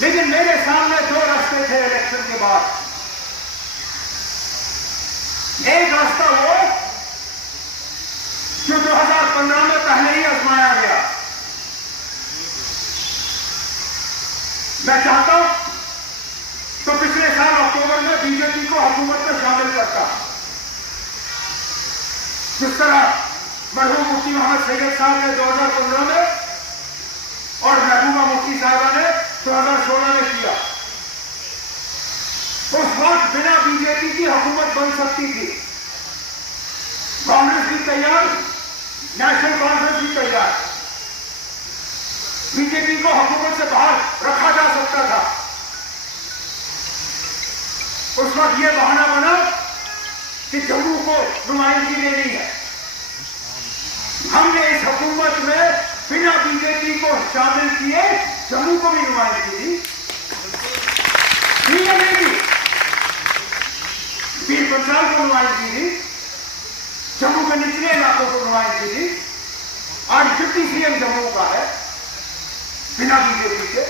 लेकिन मेरे सामने दो रास्ते थे इलेक्शन के बाद। एक रास्ता वो जो 2015 में पहले ही आजमाया गया। मैं चाहता हूं तो पिछले साल अक्टूबर में बीजेपी को हुकूमत में शामिल करता। जिस तरह मरहूम मुफ्ती मोहम्मद सैयद साहब ने 2015 में और महबूबा मुफ्ती साहबा ने 2016 में किया। उस वक्त बिना बीजेपी की हुकूमत बन सकती थी। कांग्रेस भी तैयार, नेशनल कॉन्फ्रेंस भी तैयार, बीजेपी को हुकूमत से बाहर रखा जा सकता था। उस वक्त यह बहाना बना कि जम्मू को नुमाइंदगी देनी है। हमने इस हुकूमत में बिना बीजेपी को शामिल किए जम्मू को भी नुमाइंदगी दी। ठीक है, नहीं दी, पीर पंचाल को नुमाइंदगी दी, जम्मू के निचले इलाकों को नुमाइंदगी दी। आज डिप्टी सीएम जम्मू का है बिना बीजेपी के।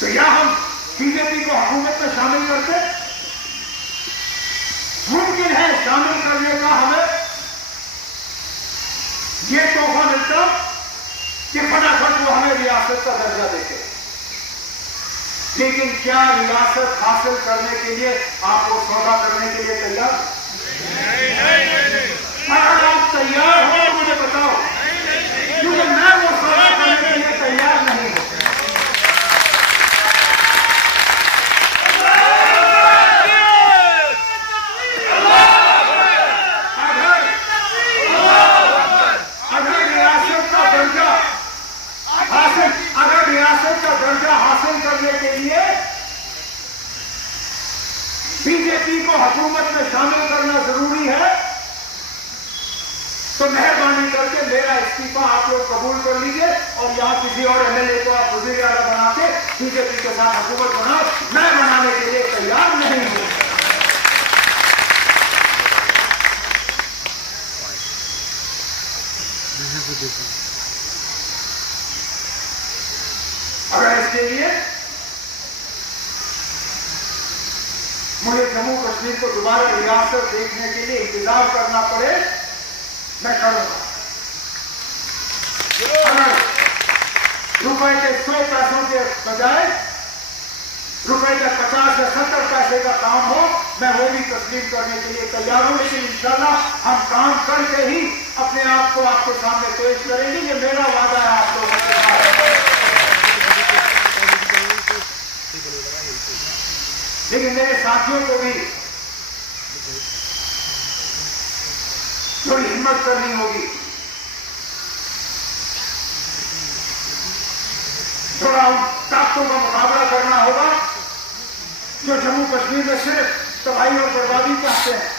तो या हम बीजेपी को हुकूमत में शामिल करते, मुमकिन है शामिल करने का हमें यह तोहफा मिलता कि फटाफट वो हमें रियासत का दर्जा देते। लेकिन क्या रियासत हासिल करने के लिए आप वो सौदा करने के लिए तैयार? अगर आप तैयार हो मुझे बताओ, क्योंकि मैं वो सौदा करने के लिए तैयार नहीं हूं। अगर रियासत का दर्जा हासिल करने के लिए बीजेपी को हुकूमत में शामिल करना जरूरी है, तो मेहरबानी करके मेरा इस्तीफा आप लोग कबूल कर लीजिए और यहां किसी और एमएलए को आप वजीर आला बना के बीजेपी के साथ हुकूमत बनाओ। मैं बनाने के लिए तैयार नहीं हूं। अगर इसके लिए मुझे जम्मू कश्मीर को दोबारा रियासत देखने के लिए इंतजार करना पड़े, मैं करूंगा। अगर रुपए के 100 पैसों के बजाय रुपए के 50 या 70 पैसे का काम हो, मैं वो भी तस्लीम करने के लिए तैयार हूं। लेकिन इंशाल्लाह हम काम करके ही अपने आप को आपके सामने पेश करेंगे। ये मेरा वादा है आप लोगों के साथ। लेकिन मेरे साथियों को भी थोड़ी हिम्मत करनी होगी, थोड़ा उन ताकतों का मुकाबला करना होगा जो जम्मू कश्मीर में सिर्फ तबाही और बर्बादी चाहते हैं,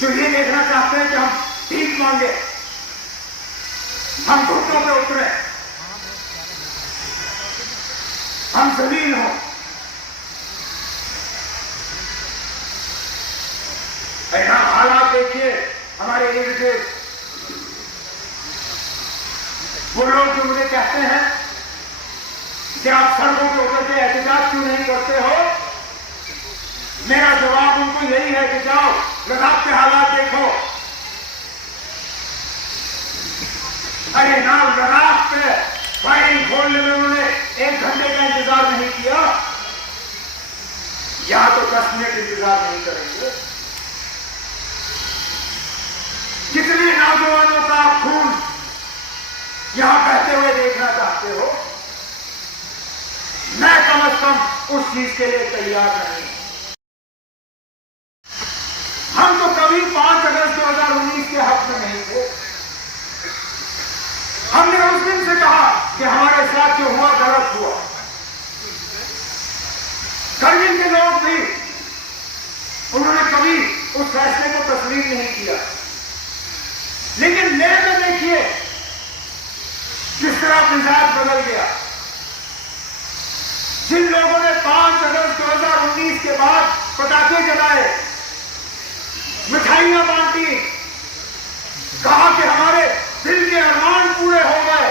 जो ये देखना चाहते हैं कि हम भीख मांगे, हम घुटनों पे उतरे, हम जलील हों। ऐसा हालात देखिए हमारे इर्द गिर्द। वो लोग जो मुझे कहते हैं कि आप सड़कों पे उतर के एहतजाज क्यों नहीं करते हो, मेरा जवाब उनको यही है कि जाओ लद्दाख के हालात देखो। अरे ना, लद्दाख पे फायरिंग खोलने में उन्होंने 1 घंटे का इंतजार नहीं किया, यहां तो 10 मिनट इंतजार नहीं करेंगे। कितने नौजवानों का खून यहां बहते हुए देखना चाहते हो, मैं कम से कम उस चीज के लिए तैयार नहीं। हम तो कभी 5 अगस्त 2019 के हक में नहीं थे। हमने उस दिन से कहा कि हमारे साथ जो हुआ गलत हुआ। करगिल के लोग भी, उन्होंने कभी उस फैसले को तस्लीम नहीं किया। लेकिन लेह में देखिए किस तरह मिजाज बदल गया। जिन लोगों ने 5 अगस्त 2019 के बाद पटाखे जलाए, मिठाइयां बांट पार्टी, कहा कि हमारे दिल के अरमान पूरे हो गए।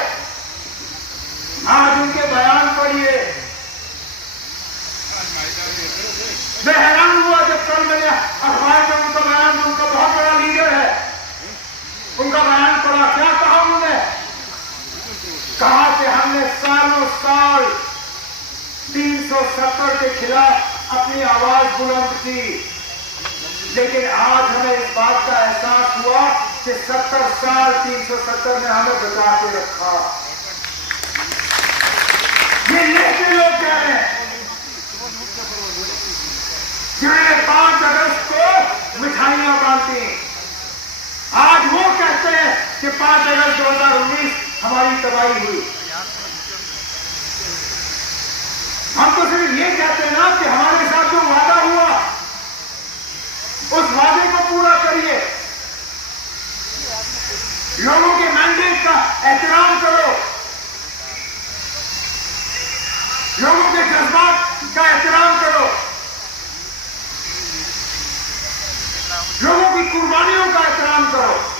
आज उनके बयान पढ़िए, मैं हैरान हुआ जब कल मैंने अखबार में उनका बयान, उनका बहुत बड़ा लीडर है, उनका बयान पढ़ा। क्या कहा उन्होंने? कहा कि हमने सालों साल 370 के खिलाफ अपनी आवाज बुलंद की, लेकिन आज हमें इस बात का एहसास हुआ कि 70 साल 370 ने हमें बचा के रखा। ये लेके लोग कह रहे हैं जिन्होंने 5 अगस्त को मिठाइयां बांटी, आज वो कहते हैं कि 5 अगस्त 2019 हमारी तबाही हुई। हम तो सिर्फ ये कहते हैं ना कि हमारे साथ जो वादा हुआ उस वादे को पूरा करिए, लोगों के मैंडेट का एहतराम करो, लोगों के जज्बात का एहतराम करो, लोगों की कुर्बानियों का एहतराम करो।